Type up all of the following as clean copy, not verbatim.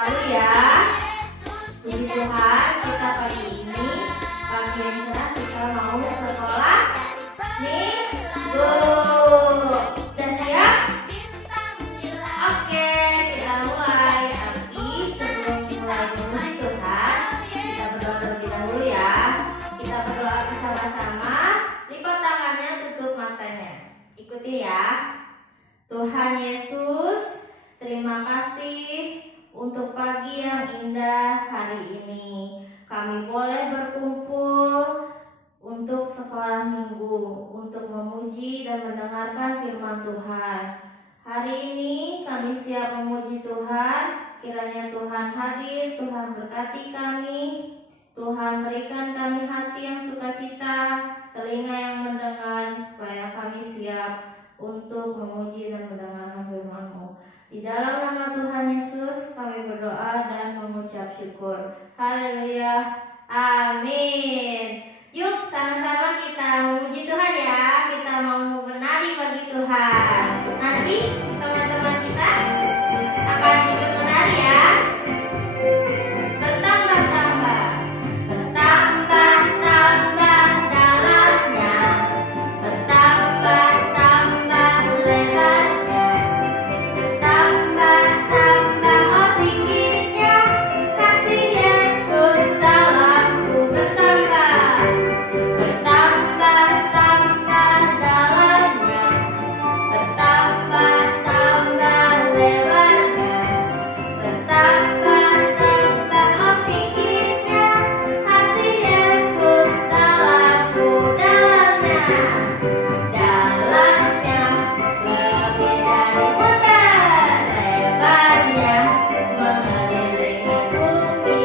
dahulu ya. Puji Tuhan, kita pagi ini pagi yang cerah kita mau sekolah minggu. Sudah siap? Oke, kita mulai. Tapi sebelum mulai memuji Tuhan, kita berdoa terlebih dahulu ya. Kita berdoa bersama-sama. Lipat tangannya, tutup matanya. Ikuti ya. Tuhan Yesus, terima kasih untuk pagi yang indah hari ini. Kami boleh berkumpul untuk sekolah minggu, untuk memuji dan mendengarkan firman Tuhan. Hari ini kami siap memuji Tuhan. Kiranya Tuhan hadir, Tuhan berkati kami, Tuhan berikan kami hati yang sukacita, telinga yang mendengar, supaya kami siap untuk memuji dan mendengarkan firman-Mu. Di dalam nama Tuhan Yesus kami berdoa dan mengucap syukur. Haleluya. Amin. Yuk sama-sama kita memuji Tuhan ya. Kita mau menari bagi Tuhan. Nanti teman-teman kita akan ikut menari ya. Bertambah-tambah, bertambah-tambah dalamnya, bertambah-tambah lebarnya, bertambah-tambah oh tingginya, kasih Yesus dalamku bertambah, bertambah-tambah dalamnya, bertambah-tambah lebarnya, bertambah-tambah oh tingginya, kasih Yesus dalamku dalamnya, dalamnya lebih dari mudah, lebarnya mengelilingi bumi,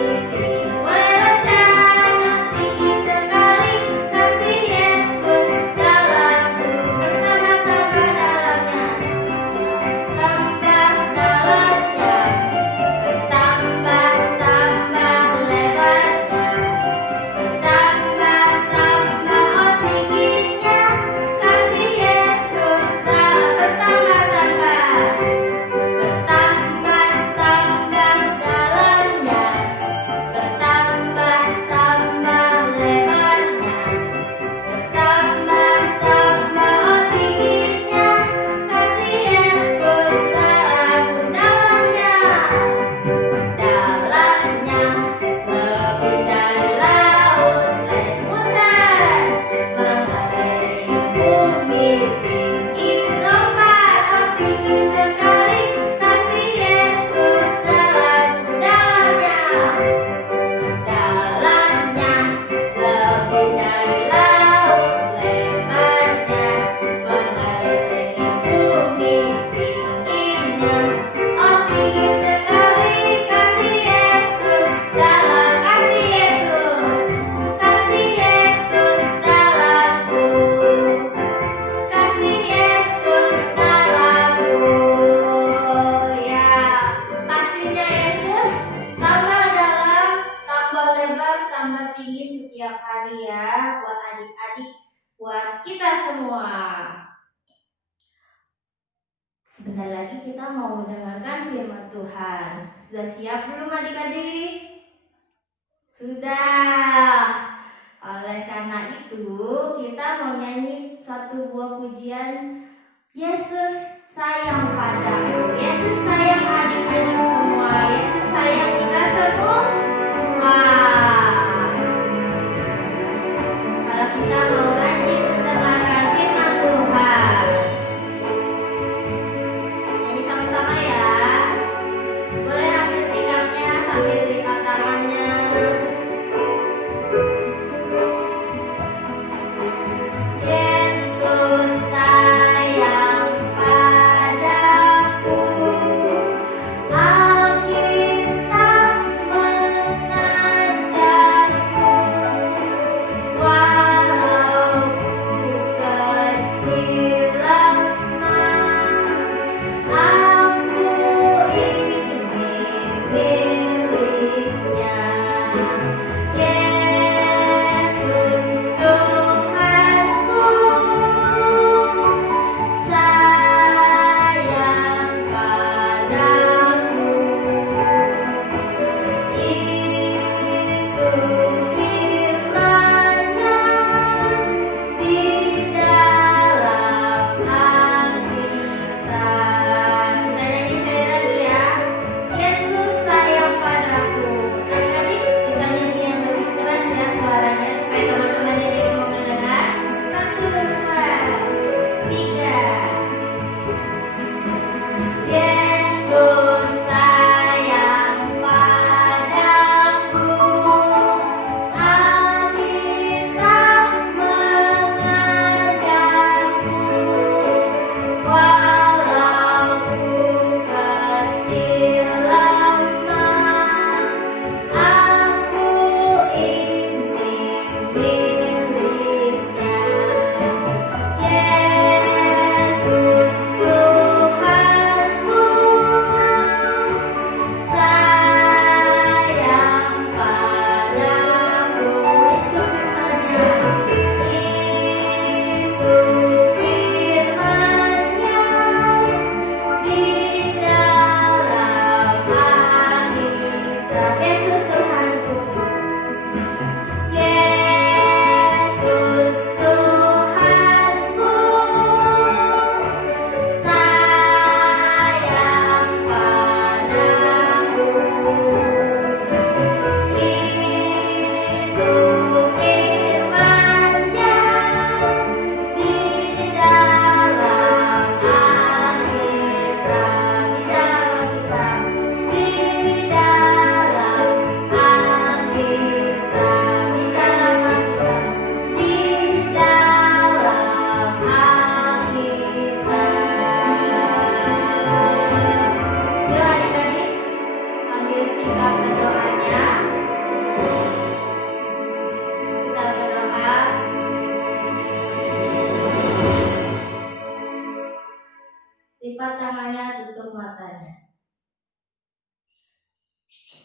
wajahnya tinggi sekali, kasih Yesus dalamku bertambah-tambah dalamnya, tambah dalamnya, bertambah-tambah lebarnya, bertambah-tambah oh tingginya, kasih Yesus bertambah-tambah, bertambah-tambah dalamnya, bertambah-tambah lebarnya, bertambah-tambah oh tingginya, kasih Yesus dalamku dalamnya, dalamnya lebih dari laut lautan, mengelilingi bumi tinggi lompat oh tinggi sekali, kasih Yesus dalamku dalamnya, dalamnya lebih dari laut lebarnya, mengelilingi bumi tingginya oh tinggi sekali, kasih Yesus dalam, kasih Yesus dalamku, kasih Yesus dalamku ya. Kasihnya Yesus tambah dalam, tambah lebar, tambah tinggi setiap hari ya, buat adik-adik, buat kita semua. Sebentar lagi kita mau mendengarkan firman Tuhan. Sudah siap belum adik-adik? Sudah. Oleh karena itu kita mau nyanyi satu buah pujian, Yesus sayang padaku. Yesus sayang adik-adik semua. Yesus sayang kita semua. Kalau kita mau rajin mendengarkan firman Tuhan, nyanyi sama-sama ya. Boleh ambil sikapnya sambil lipat tangannya. Yesus sayang padaku.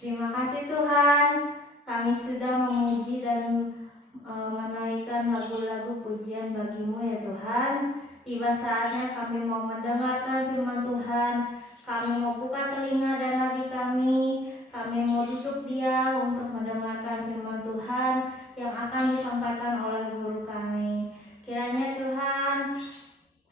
Terima kasih Tuhan, kami sudah memuji dan menaikkan lagu-lagu pujian bagi-Mu ya Tuhan. Tiba saatnya kami mau mendengarkan firman Tuhan. Kami mau buka telinga dan hati kami mau duduk diam untuk mendengarkan firman Tuhan yang akan disampaikan oleh guru kami. Kiranya Tuhan,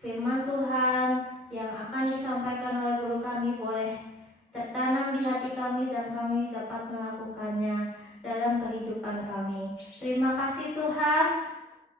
firman Tuhan yang akan disampaikan oleh guru kami boleh tertanam di hati kami dan kami dapat melakukannya dalam kehidupan kami. Terima kasih Tuhan,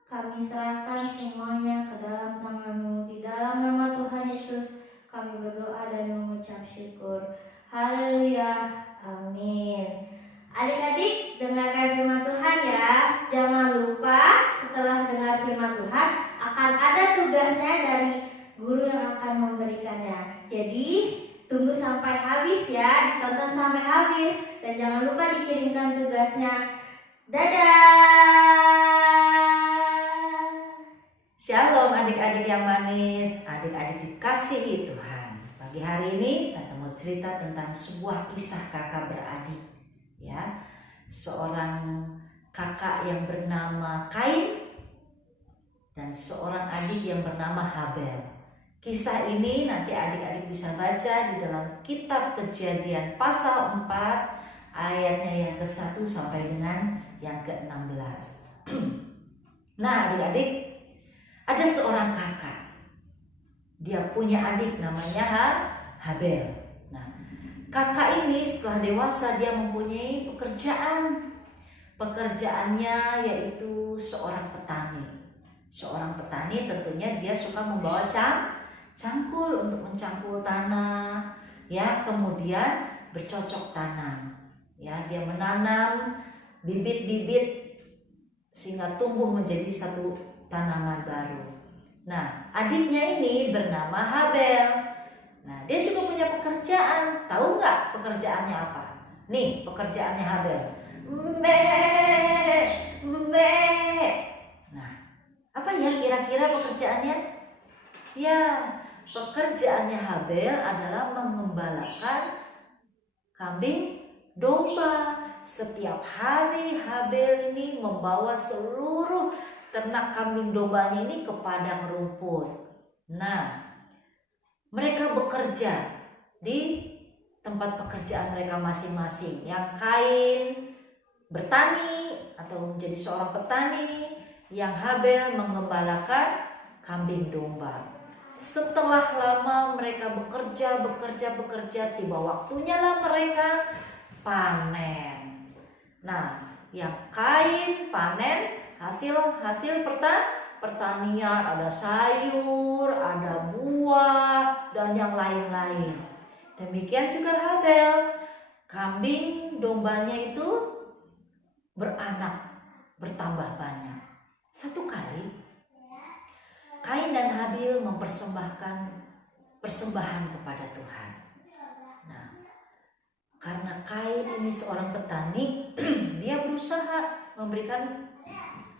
kami serahkan semuanya ke dalam tangan-Mu. Di dalam nama Tuhan Yesus kami berdoa dan mengucap syukur. Haleluya, amin. Adik-adik dengarkan firman Tuhan ya. Jangan lupa setelah dengar firman Tuhan akan ada tugasnya dari guru yang akan memberikannya. Jadi tunggu sampai habis ya, ditonton sampai habis. Dan jangan lupa dikirimkan tugasnya. Dadah! Shalom adik-adik yang manis, adik-adik dikasihi Tuhan. Pagi hari ini Tante mau cerita tentang sebuah kisah kakak beradik. Ya, seorang kakak yang bernama Kain dan seorang adik yang bernama Habel. Kisah ini nanti adik-adik bisa baca di dalam kitab Kejadian pasal 4 ayatnya yang ke-1 sampai dengan yang ke-16. Nah adik-adik, ada seorang kakak. Dia punya adik namanya Habel. Nah, kakak ini setelah dewasa dia mempunyai pekerjaan. Pekerjaannya yaitu seorang petani. Seorang petani tentunya dia suka membawa cangkul untuk mencangkul tanah, ya, kemudian bercocok tanam. Ya, dia menanam bibit-bibit sehingga tumbuh menjadi satu tanaman baru. Nah, adiknya ini bernama Habel. Nah, dia juga punya pekerjaan. Tahu nggak pekerjaannya apa? Nih, pekerjaannya Habel. Nah, apa ya kira-kira pekerjaannya? Ya, pekerjaannya Habel adalah mengembalakan kambing domba. Setiap hari Habel ini membawa seluruh ternak kambing dombanya ini ke padang rumput. Nah, mereka bekerja di tempat pekerjaan mereka masing-masing. Yang Kain bertani atau menjadi seorang petani, yang Habel mengembalakan kambing domba. Setelah lama mereka bekerja, tiba waktunya lah mereka panen. Nah, yang Kain panen hasil pertanian, ada sayur, ada buah, dan yang lain-lain. Demikian juga Habel, kambing dombanya itu beranak, bertambah banyak. Satu kali Kain dan Habel mempersembahkan persembahan kepada Tuhan. Nah, karena Kain ini seorang petani, dia berusaha memberikan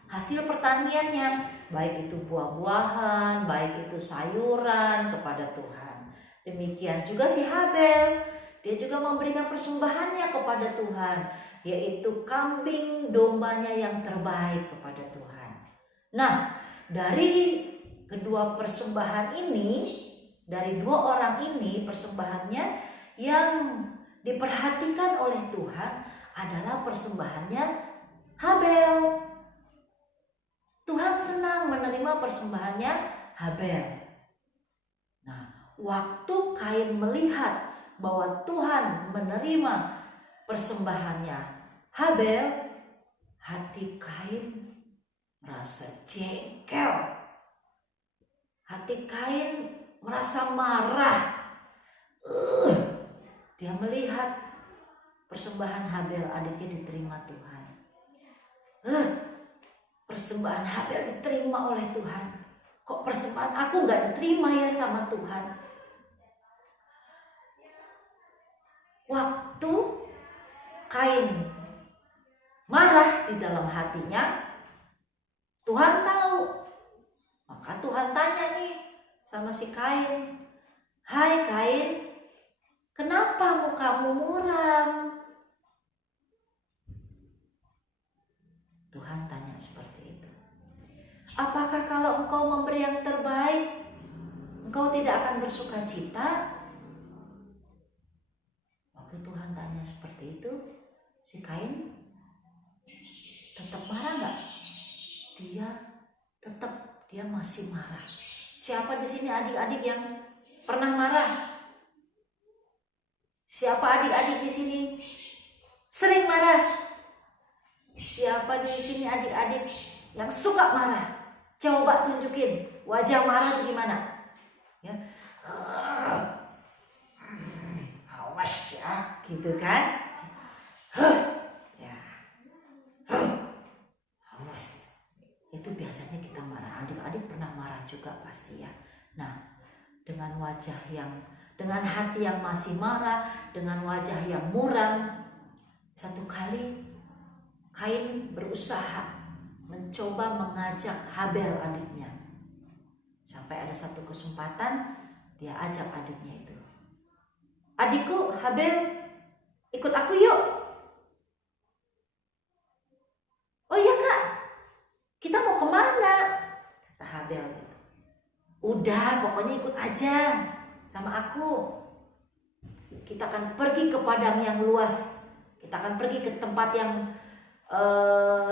hasil pertaniannya, baik itu buah-buahan, baik itu sayuran kepada Tuhan. Demikian juga si Habel, dia juga memberikan persembahannya kepada Tuhan, yaitu kambing dombanya yang terbaik kepada Tuhan. Nah, dari kedua persembahan ini, dari dua orang ini, persembahannya yang diperhatikan oleh Tuhan adalah persembahannya Habel. Tuhan senang menerima persembahannya Habel. Nah, waktu Kain melihat bahwa Tuhan menerima persembahannya Habel, hati Kain merasa jengkel. Hati Kain merasa marah. Dia melihat persembahan Habel adiknya diterima Tuhan. Persembahan Habel diterima oleh Tuhan. Kok persembahan aku gak diterima ya sama Tuhan? Waktu Kain marah di dalam hatinya, Tuhan tahu. Maka Tuhan tanya nih sama si Kain, "Hai Kain, kenapa mukamu muram? seperti itu. Apakah kalau engkau memberi yang terbaik, engkau tidak akan bersuka cita? Waktu Tuhan tanya seperti itu, si Kain tetap marah nggak? Dia masih marah. Siapa di sini adik-adik yang pernah marah? Siapa adik-adik di sini sering marah? Siapa di sini adik-adik yang suka marah? Coba tunjukin wajah marah itu gimana? Ya. Awas ya, gitu kan? Ya. Awas. Itu biasanya kita marah. Adik-adik pernah marah juga pasti ya. Nah, dengan hati yang masih marah, dengan wajah yang muram, satu kali Kain berusaha mencoba mengajak Habel adiknya. Sampai ada satu kesempatan dia ajak adiknya itu. Adikku Habel, ikut aku yuk. Oh iya kak, kita mau kemana? Kata Habel gitu. Udah pokoknya ikut aja sama aku. Kita akan pergi ke padang yang luas. Kita akan pergi ke tempat yang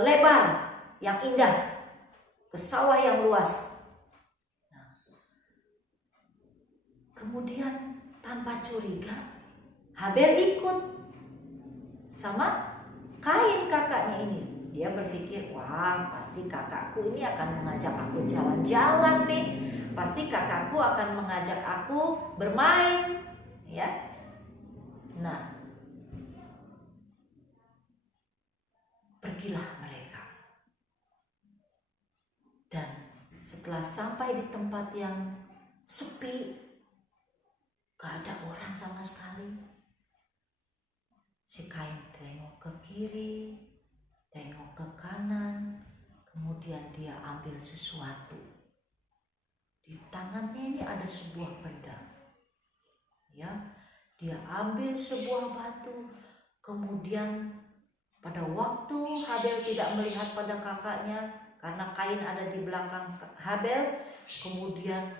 lebar, yang indah, ke sawah yang luas. Nah, kemudian tanpa curiga Habel ikut sama Kain kakaknya ini. Dia berpikir, wah pasti kakakku ini akan mengajak aku jalan-jalan nih. Pasti kakakku akan mengajak aku bermain, ya. Nah, pergilah mereka. Dan setelah sampai di tempat yang sepi, gak ada orang sama sekali. Si Kain tengok ke kiri, tengok ke kanan, kemudian dia ambil sesuatu. Di tangannya ini ada sebuah pedang. Ya, dia ambil sebuah batu, kemudian pada waktu Habel tidak melihat pada kakaknya karena Kain ada di belakang Habel, kemudian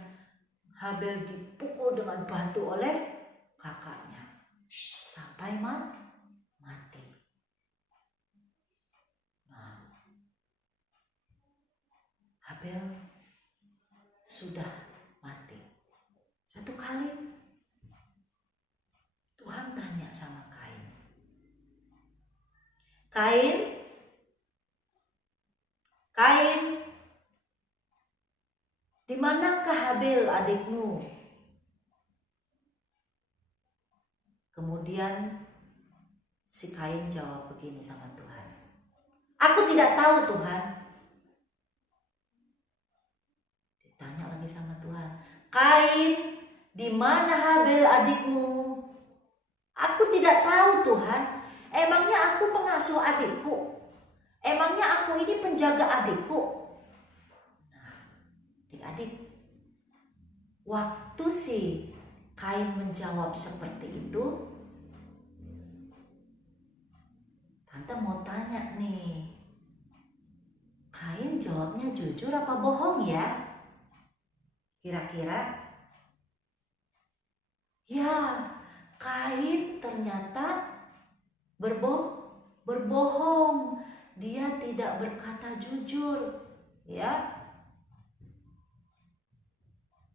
Habel dipukul dengan batu oleh kakaknya sampai mati. Nah, Habel sudah mati. Satu kali Tuhan tanya sama Kain, Kain, di manakah Habel adikmu? Kemudian si Kain jawab begini sama Tuhan, aku tidak tahu Tuhan. Ditanya lagi sama Tuhan, Kain, di mana Habel adikmu? Aku tidak tahu Tuhan. Emangnya aku pengasuh adikku? Emangnya aku ini penjaga adikku? Nah, adik-adik, waktu si Kain menjawab seperti itu, Tante mau tanya nih, Kain jawabnya jujur apa bohong ya? Kira-kira? Ya, Kain ternyata berbohong. Dia tidak berkata jujur, ya.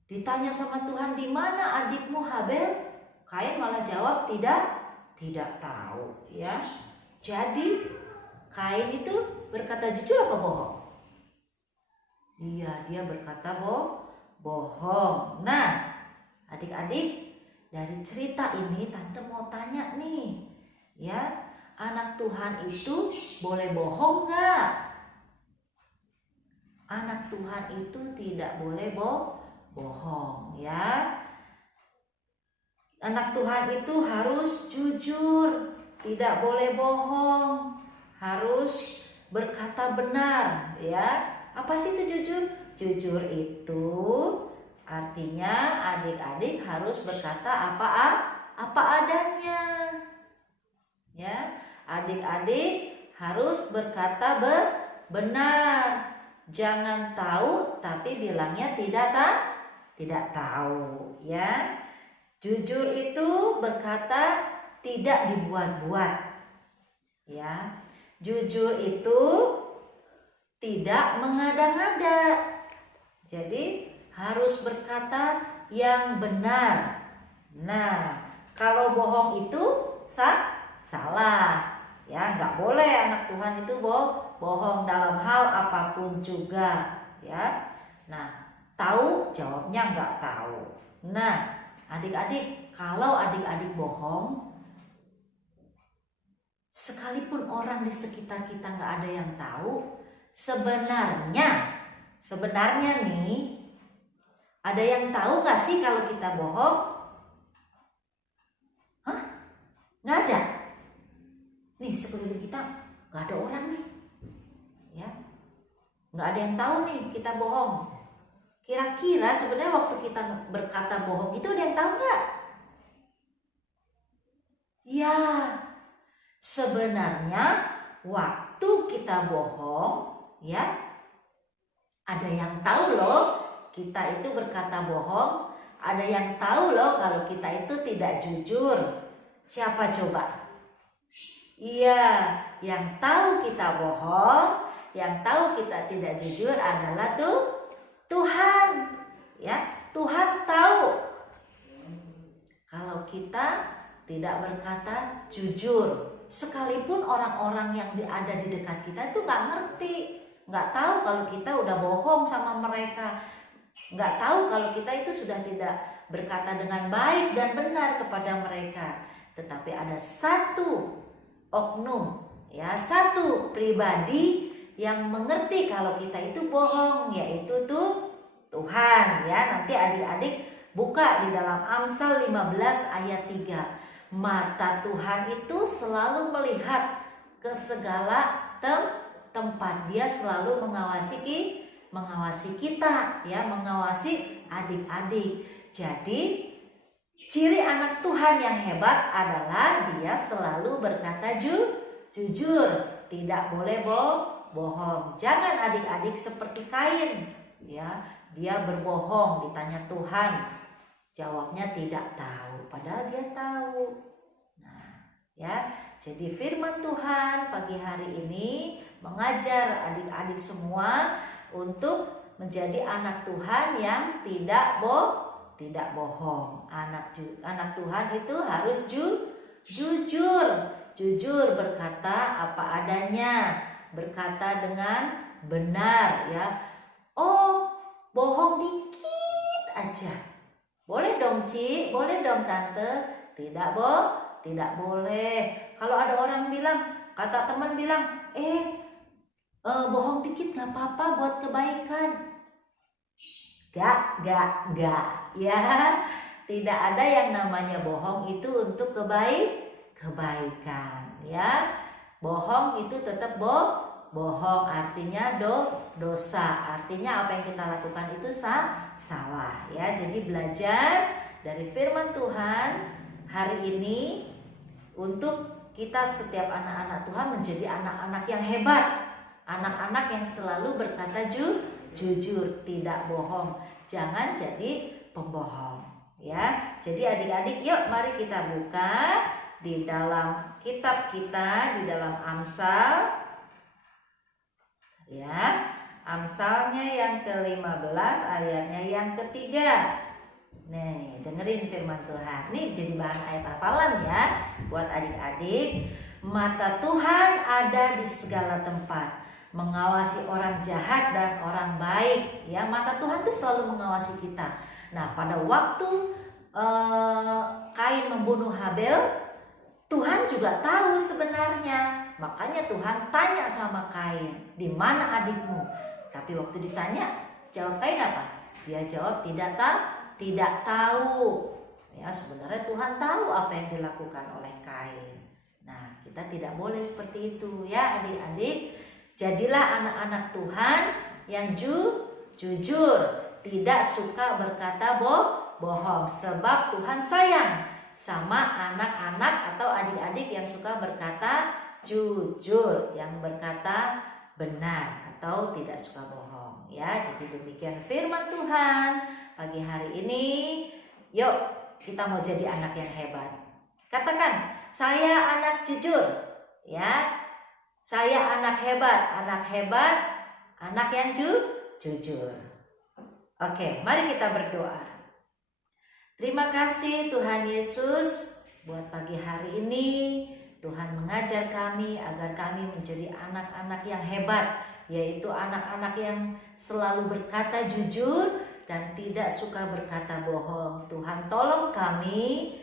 Ditanya sama Tuhan, di mana adikmu Habel? Kain malah jawab tidak tahu, ya. Jadi Kain itu berkata jujur apa bohong? Iya, dia berkata bohong. Nah, adik-adik, dari cerita ini Tante mau tanya nih, ya. Anak Tuhan itu boleh bohong nggak? Anak Tuhan itu tidak boleh bohong, ya. Anak Tuhan itu harus jujur, tidak boleh bohong, harus berkata benar, ya. Apa sih itu jujur? Jujur itu artinya adik-adik harus berkata apa adanya, ya. Adik-adik harus berkata benar. Jangan tahu tapi bilangnya tidak tahu, ya. Jujur itu berkata tidak dibuat-buat, ya. Jujur itu tidak mengada-ngada. Jadi harus berkata yang benar. Nah, kalau bohong itu salah, ya. Nggak boleh anak Tuhan itu bohong dalam hal apapun juga, ya. Nah, tahu jawabnya nggak tahu. Nah, adik-adik, kalau adik-adik bohong, sekalipun orang di sekitar kita nggak ada yang tahu, sebenarnya nih, ada yang tahu nggak sih kalau kita bohong? Hah? Nggak ada. Nih sekeliling kita nggak ada orang nih, ya. Nggak ada yang tahu nih kita bohong. Kira-kira sebenarnya waktu kita berkata bohong itu ada yang tahu nggak? Ya, sebenarnya waktu kita bohong, ya, ada yang tahu loh kita itu berkata bohong. Ada yang tahu loh kalau kita itu tidak jujur. Siapa coba? Iya, yang tahu kita bohong, yang tahu kita tidak jujur adalah Tuhan. Ya, Tuhan tahu kalau kita tidak berkata jujur. Sekalipun orang-orang yang ada di dekat kita itu nggak ngerti, nggak tahu kalau kita udah bohong sama mereka, nggak tahu kalau kita itu sudah tidak berkata dengan baik dan benar kepada mereka. Tetapi ada satu oknum, ya, satu pribadi yang mengerti kalau kita itu bohong, yaitu Tuhan, ya. Nanti adik-adik buka di dalam Amsal 15 ayat 3. Mata Tuhan itu selalu melihat ke segala tempat. Dia selalu mengawasi kita, ya, mengawasi adik-adik. Jadi ciri anak Tuhan yang hebat adalah dia selalu berkata jujur, tidak boleh bohong. Jangan adik-adik seperti Kain, ya. Dia berbohong, ditanya Tuhan, jawabnya tidak tahu, padahal dia tahu. Nah, ya, jadi firman Tuhan pagi hari ini mengajar adik-adik semua untuk menjadi anak Tuhan yang tidak bohong. Anak Tuhan itu harus jujur berkata apa adanya, berkata dengan benar, ya. Oh, bohong dikit aja boleh dong, Ci, boleh dong, Tante. Tidak boleh. Kalau ada orang bilang, kata teman bilang, bohong dikit gak apa-apa buat kebaikan. Gak, ya. Tidak ada yang namanya bohong itu untuk kebaikan, ya. Bohong itu tetap bohong, artinya dosa. Artinya apa yang kita lakukan itu salah, ya. Jadi belajar dari firman Tuhan hari ini untuk kita setiap anak-anak Tuhan menjadi anak-anak yang hebat, anak-anak yang selalu berkata jujur, tidak bohong. Jangan jadi pembohong, ya. Jadi adik-adik, yuk mari kita buka di dalam kitab kita, di dalam Amsal, ya. Amsalnya yang ke-15 ayatnya yang ketiga. Nih, dengerin firman Tuhan. Nih jadi bahan ayat hafalan ya buat adik-adik. Mata Tuhan ada di segala tempat, mengawasi orang jahat dan orang baik. Ya, mata Tuhan tuh selalu mengawasi kita. Nah, pada waktu Kain membunuh Habel, Tuhan juga tahu sebenarnya. Makanya Tuhan tanya sama Kain, "Di mana adikmu?" Tapi waktu ditanya, jawab Kain apa? Dia jawab tidak tahu. Ya, sebenarnya Tuhan tahu apa yang dilakukan oleh Kain. Nah, kita tidak boleh seperti itu ya adik-adik. Jadilah anak-anak Tuhan yang jujur, tidak suka berkata bohong, sebab Tuhan sayang sama anak-anak atau adik-adik yang suka berkata jujur, yang berkata benar atau tidak suka bohong ya. Jadi demikian firman Tuhan pagi hari ini. Yuk kita mau jadi anak yang hebat. Katakan, saya anak jujur ya. Saya anak hebat, anak yang jujur. Oke, mari kita berdoa. Terima kasih Tuhan Yesus buat pagi hari ini. Tuhan mengajar kami agar kami menjadi anak-anak yang hebat, yaitu anak-anak yang selalu berkata jujur dan tidak suka berkata bohong. Tuhan tolong kami,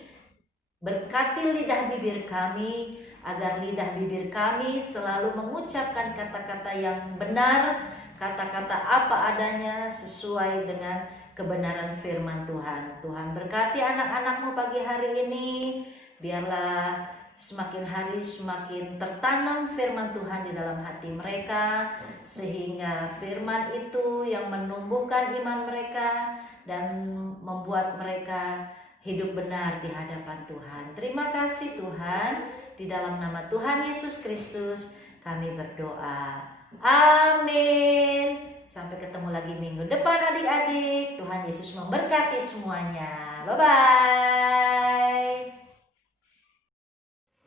berkati lidah bibir kami, agar lidah bibir kami selalu mengucapkan kata-kata yang benar, kata-kata apa adanya sesuai dengan kebenaran firman Tuhan. Tuhan berkati anak-anak-Mu pagi hari ini, biarlah semakin hari semakin tertanam firman Tuhan di dalam hati mereka, sehingga firman itu yang menumbuhkan iman mereka dan membuat mereka hidup benar di hadapan Tuhan. Terima kasih Tuhan, di dalam nama Tuhan Yesus Kristus kami berdoa. Amin. Sampai ketemu lagi minggu depan adik-adik. Tuhan Yesus memberkati semuanya. Bye-bye.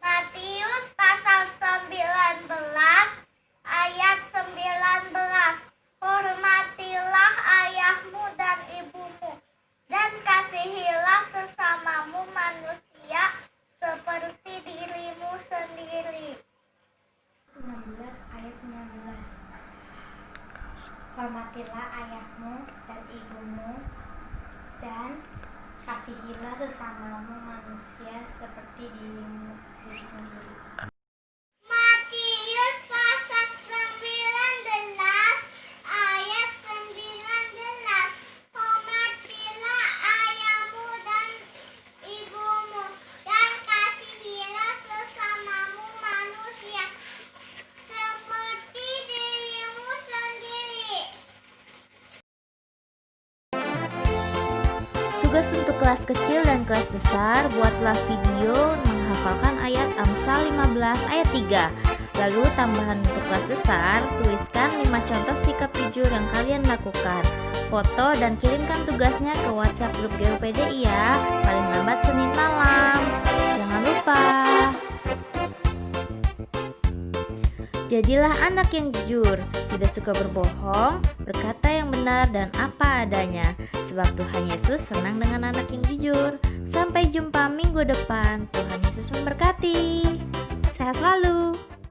Matius pasal 19 ayat 19. Hormatilah ayahmu dan ibumu, dan kasihilah sesamamu manusia seperti dirimu sendiri. 19 ayat 19. Hormatilah ayahmu dan ibumu, dan kasihilah sesamamu manusia seperti dirimu sendiri. Matius pasal 19 ayat 19. Hormatilah ayahmu dan ibumu, dan kasihilah sesamamu manusia seperti dirimu sendiri. Tugas untuk kelas kecil dan kelas besar, buatlah video menghafalkan ayat Amsal 15 ayat 3. Lalu tambahan untuk kelas besar, tuliskan 5 contoh sikap jujur yang kalian lakukan. Foto dan kirimkan tugasnya ke WhatsApp grup GUPDI ya, paling lambat Senin malam. Jangan lupa. Jadilah anak yang jujur, tidak suka berbohong, berkata yang benar dan apa adanya. Sebab Tuhan Yesus senang dengan anak yang jujur. Sampai jumpa minggu depan. Tuhan Yesus memberkati. Sehat selalu.